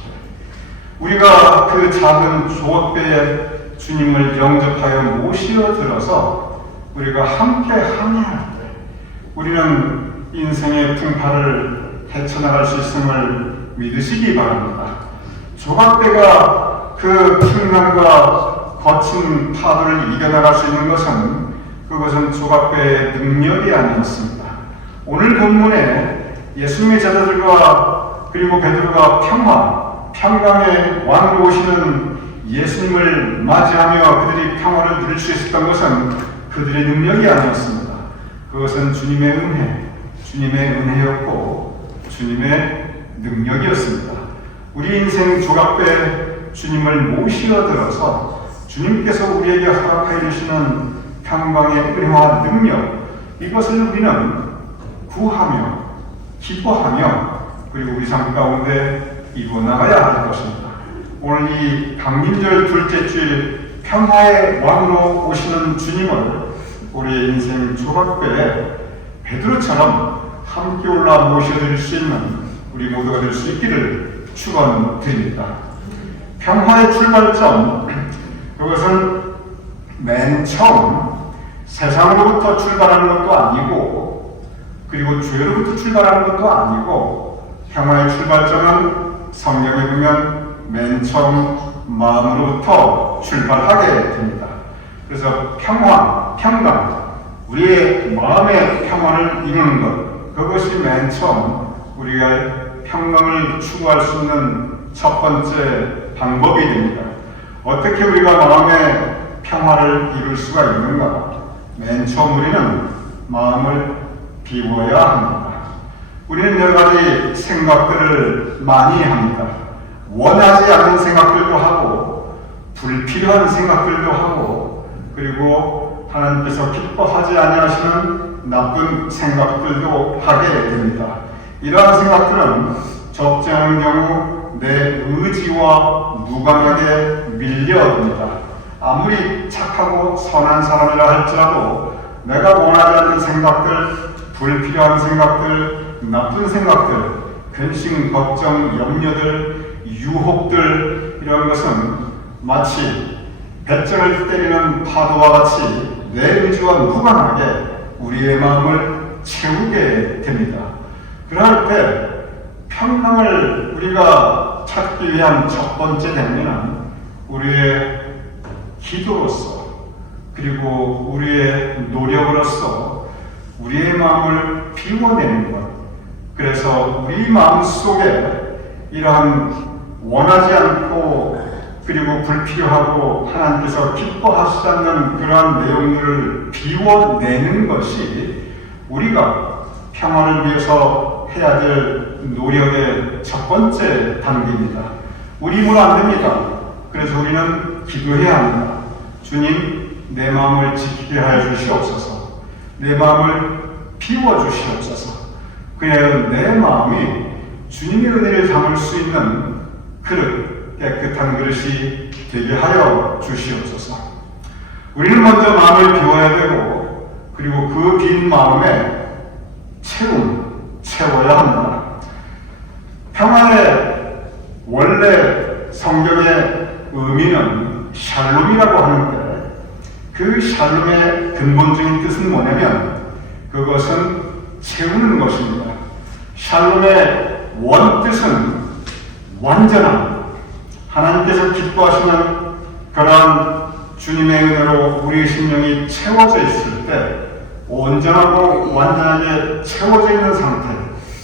우리가 그 작은 조각배에 주님을 영접하여 모시어 들어서 우리가 함께 항해할 때 우리는 인생의 풍파를 헤쳐나갈 수 있음을 믿으시기 바랍니다. 조각배가 그 풍랑과 거친 파도를 이겨나갈 수 있는 그것은 조각배의 능력이 아니었습니다. 오늘 본문에 예수님의 제자들과 그리고 베드로가 평강의 왕으로 오시는 예수님을 맞이하며 그들이 평화를 누릴 수 있었던 것은 그들의 능력이 아니었습니다. 그것은 주님의 은혜였고 주님의 능력이었습니다. 우리 인생 조각배 주님을 모시어 들어서 주님께서 우리에게 허락하여 주시는 평강의 은혜와 능력, 이것을 우리는 구하며 기뻐하며 그리고 우리 삶 가운데 이루어나가야 할 것입니다. 오늘 이 강림절 둘째 주일 평화의 왕으로 오시는 주님을 우리의 인생 조각배에 베드로처럼 함께 올라 모셔드릴 수 있는 우리 모두가 될 수 있기를 축원드립니다. 평화의 출발점, 그것은 맨 처음 세상으로부터 출발하는 것도 아니고 그리고 죄로부터 출발하는 것도 아니고 평화의 출발점은 성경에 보면 맨 처음 마음으로부터 출발하게 됩니다. 그래서 평강, 우리의 마음의 평화를 이루는 것, 그것이 맨 처음 우리가 평강을 추구할 수 있는 첫 번째 방법이 됩니다. 어떻게 우리가 마음의 평화를 이룰 수가 있는가? 맨 처음 우리는 마음을 비워야 합니다. 우리는 여러 가지 생각들을 많이 합니다. 원하지 않는 생각들도 하고 불필요한 생각들도 하고 그리고 하나님께서 기뻐하지 아니하시는 나쁜 생각들도 하게 됩니다. 이러한 생각들은 적절한 경우 내 의지와 무관하게 밀려듭니다. 아무리 착하고 선한 사람이라 할지라도 내가 원하지 않는 생각들, 불필요한 생각들, 나쁜 생각들, 근심, 걱정, 염려들, 유혹들, 이런 것은 마치 배짱을 때리는 파도와 같이 내 의지와 무관하게 우리의 마음을 채우게 됩니다. 그럴 때 평강을 우리가 찾기 위한 첫 번째 장면은 우리의 기도로서 그리고 우리의 노력으로서 우리의 마음을 비워내는 것. 그래서 우리 마음 속에 이러한 원하지 않고 그리고 불필요하고 하나님께서 기뻐하시지 않는 그러한 내용들을 비워내는 것이 우리가 평화를 위해서 해야 될 노력의 첫 번째 단계입니다. 우리 힘으로 안 됩니다. 그래서 우리는 기도해야 합니다. 주님, 내 마음을 지키게 하여 주시옵소서. 내 마음을 비워주시옵소서. 그래야 내 마음이 주님의 은혜를 담을 수 있는 그릇, 깨끗한 그릇이 되게 하여 주시옵소서. 우리는 먼저 마음을 비워야 되고 그리고 그 빈 마음에 채워야 합니다. 평화의 원래 성경의 의미는 샬롬이라고 하는데 그 샬롬의 근본적인 뜻은 뭐냐면 그것은 채우는 것입니다. 샬롬의 원뜻은 완전함, 하나님께서 기뻐하시는 그러한 주님의 은혜로 우리의 심령이 채워져 있을 때 온전하고 완전하게 채워져 있는 상태,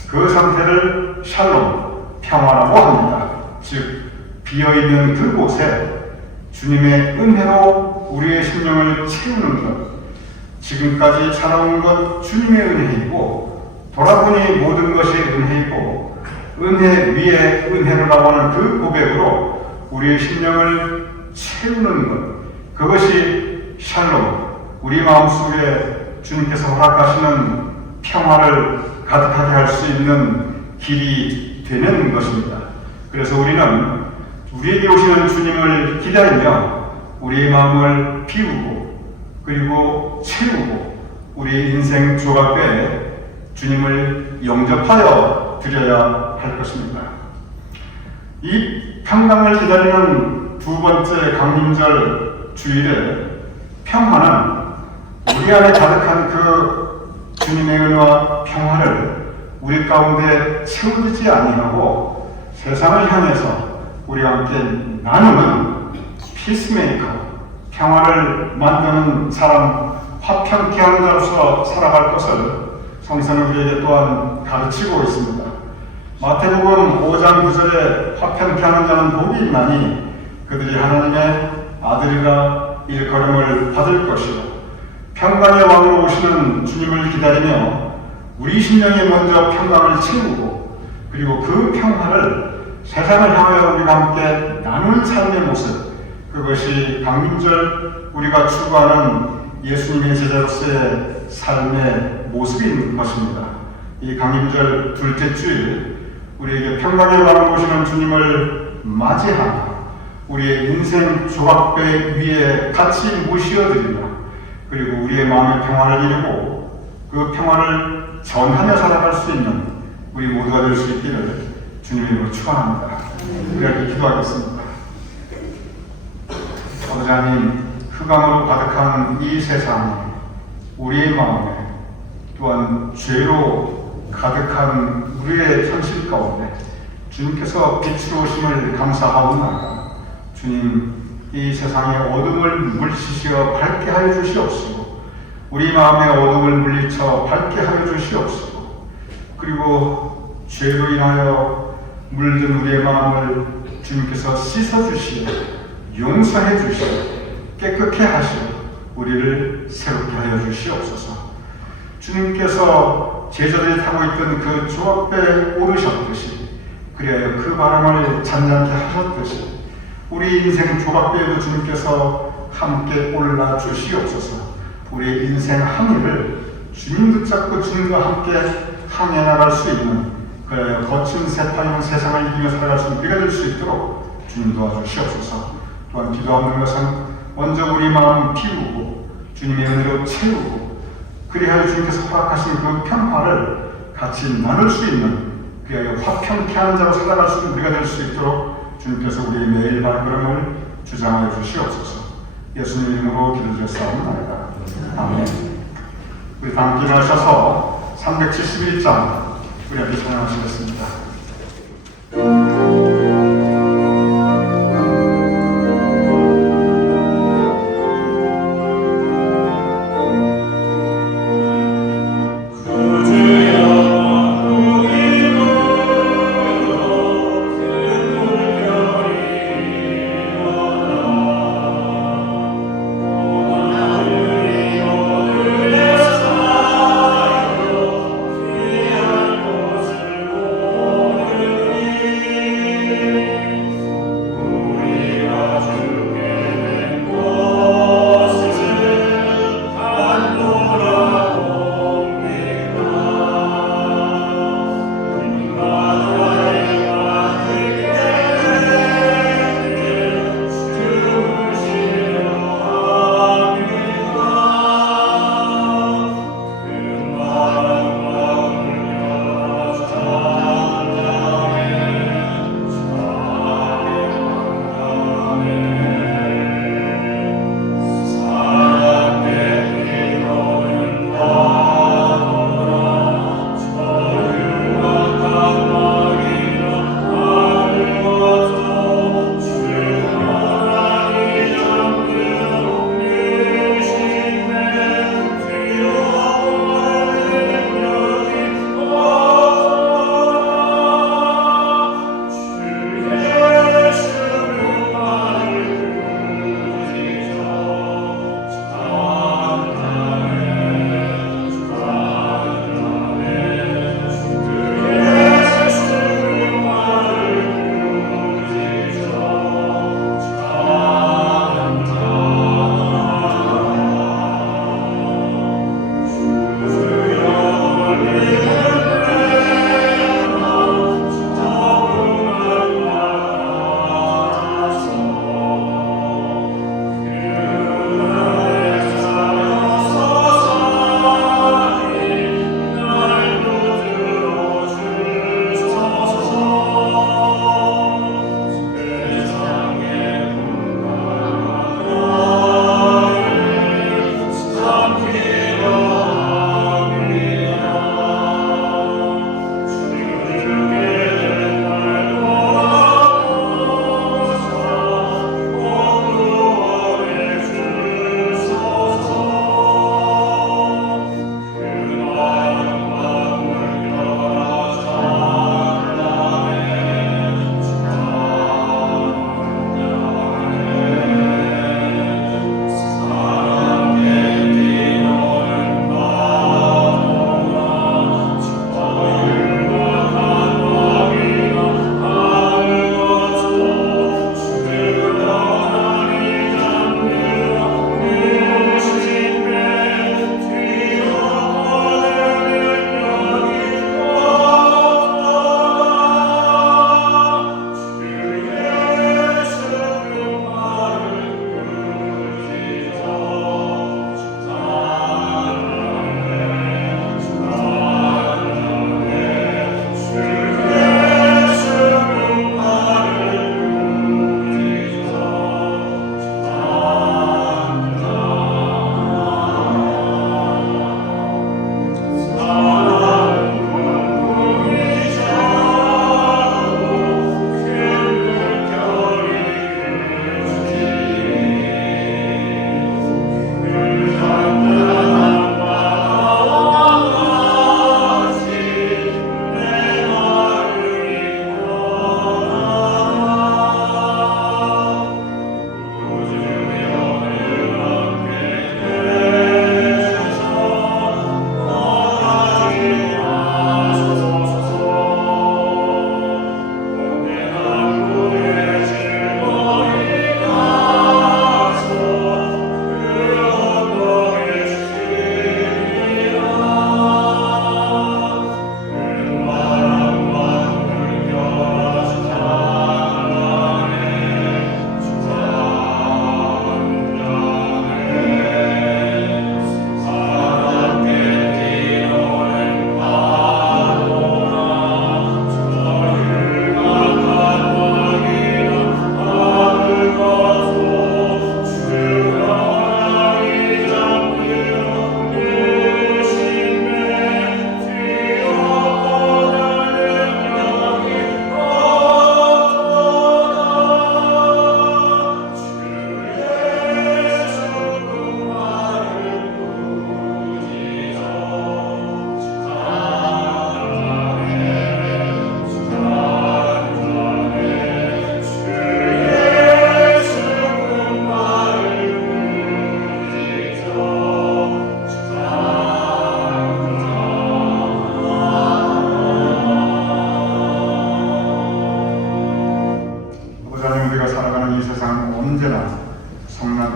그 상태를 샬롬, 평화라고 합니다. 즉 비어있는 그곳에 주님의 은혜로 우리의 심령을 채우는 것, 지금까지 살아온 것 주님의 은혜이고 돌아보니 모든 것이 은혜이고 은혜 위에 은혜를 나오는 그 고백으로 우리의 심령을 채우는 것, 그것이 샬롬, 우리 마음속에 주님께서 허락하시는 평화를 가득하게 할 수 있는 길이 되는 것입니다. 그래서 우리는 우리에게 오시는 주님을 기다리며 우리의 마음을 비우고 그리고 채우고 우리 인생 조각배에 주님을 영접하여 드려야 할 것입니다. 이 평강을 기다리는 두 번째 강림절 주일에 평화는 우리 안에 가득한 그 주님의 은혜와 평화를 우리 가운데 채우지 아니하고 세상을 향해서 우리와 함께 나누는 피스메이커, 평화를 만드는 사람, 화평케 하는 자로서 살아갈 것을 성서는 우리에게 또한 가르치고 있습니다. 마태복음 5장 9절에 화평케 하는 자는 복이 있나니 그들이 하나님의 아들이라 일컬음을 받을 것이요 평강의 왕으로 오시는 주님을 기다리며 우리 심령이 먼저 평강을 채우고 그리고 그 평화를 세상을 향하여 우리가 함께 나누는 삶의 모습, 그것이 강림절 우리가 추구하는 예수님의 제자로서의 삶의 모습인 것입니다. 이 강림절 둘째 주일 우리에게 평강의 왕으로 오시는 주님을 맞이하며 우리의 인생 조각배 위에 같이 모시어드리며 그리고 우리의 마음의 평화를 이루고 그 평화를 전하며 살아갈 수 있는 우리 모두가 될 수 있기를 주님의 이름으로 축원합니다. 우리가 기도하겠습니다. 아버지 하나님, 흑암으로 가득한 이 세상에 우리의 마음에 또한 죄로 가득한 우리의 현실 가운데 주님께서 빛으로 오심을 감사하오나가 주님, 이 세상의 어둠을 물리치시어 밝게 하여 주시옵시고 우리 마음의 어둠을 물리쳐 밝게 하여 주시옵시고 그리고 죄로 인하여 물든 우리의 마음을 주님께서 씻어주시어 용서해 주시어 깨끗게 하시어 우리를 새롭게 하여 주시옵소서. 주님께서 제자들이 타고 있던 그 조각배에 오르셨듯이 그리하여 그 바람을 잔잔케 하셨듯이 우리 인생 조각배에도 주님께서 함께 올라 주시옵소서. 우리의 인생 항해를 주님 붙잡고 주님과 함께 항해 나갈 수 있는 그래야 거친 세파형 세상을 이기며 살아갈 수 있는 우리가 될 수 있도록 주님 도와주시옵소서. 또한 기도하는 것은 먼저 우리 마음 비우고 주님의 은혜로 채우고 그리하여 주님께서 허락하신 그 평화를 같이 나눌 수 있는 그리하여 화평케 하는 자로 살아갈 수 있는 우리가 될 수 있도록 주님께서 우리의 매일 발걸음을 주장하여 주시옵소서. 예수님 이름으로 기도드렸사옵나이다. 아멘. 우리 다 함께 일어나셔서 371장 우리 함께 찬양하시겠습니다. 오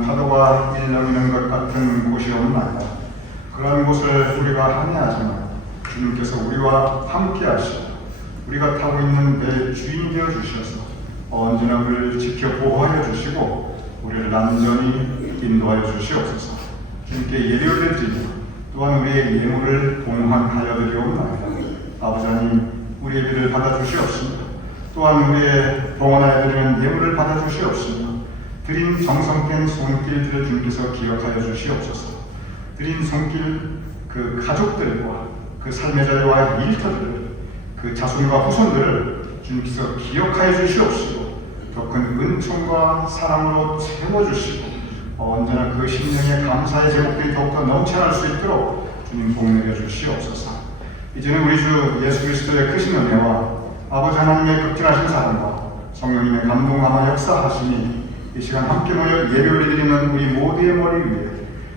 파도가 일렁이는 것 같은 곳이옵나이다. 그런 곳을 우리가 항해하지만 주님께서 우리와 함께 하시고 우리가 타고 있는 배의 주인이 되어 주셔서 언제나 우리를 지켜 보호하여 주시고 우리를 안전히 인도하여 주시옵소서. 주님께 예배를 드리며 또한 우리의 예물을 봉헌하여 드리옵나이다. 아버지 하나님, 우리의 예배를 받아주시옵시며 또한 우리의 봉헌하여 드리는 예물을 받아주시옵시며 드린 정성된 손길들을 주님께서 기억하여 주시옵소서. 드린 손길 그 가족들과 그 삶의 자리와의 일터들을 그 자손과 후손들을 주님께서 기억하여 주시옵시고 더 큰 은총과 사랑으로 채워주시고 언제나 그 심령의 감사의 제목들이 더욱더 넘쳐날 수 있도록 주님 복내려 주시옵소서. 이제는 우리 주 예수 그리스도의 크신 은혜와 아버지 하나님의 극진하신 사랑과 성령님의 감동하마 역사하심이 이 시간 함께 모여 예배를 드리는 우리 모두의 머리 위에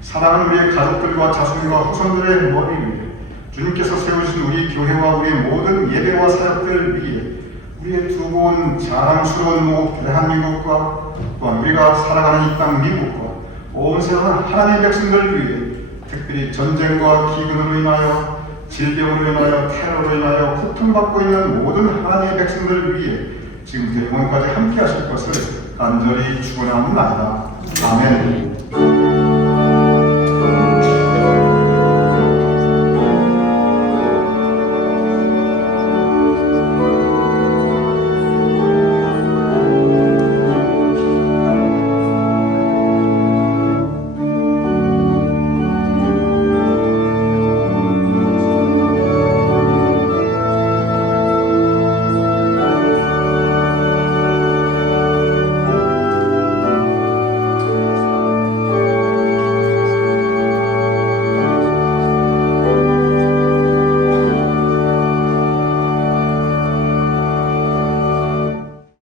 사랑하는 우리의 가족들과 자손과 후손들의 머리 위에 주님께서 세우신 우리 교회와 우리의 모든 예배와 사역들 위에 우리의 두고 온 자랑스러운 모국 대한민국과 또한 우리가 살아가는 이 땅 미국과 온 세상 하나님의 백성들을 위해 특별히 전쟁과 기근으로 인하여 질병으로 인하여 테러로 인하여 고통받고 있는 모든 하나님의 백성들을 위해 지금부터 영원까지 함께 하실 것을 간절히 축원합니다. 아멘.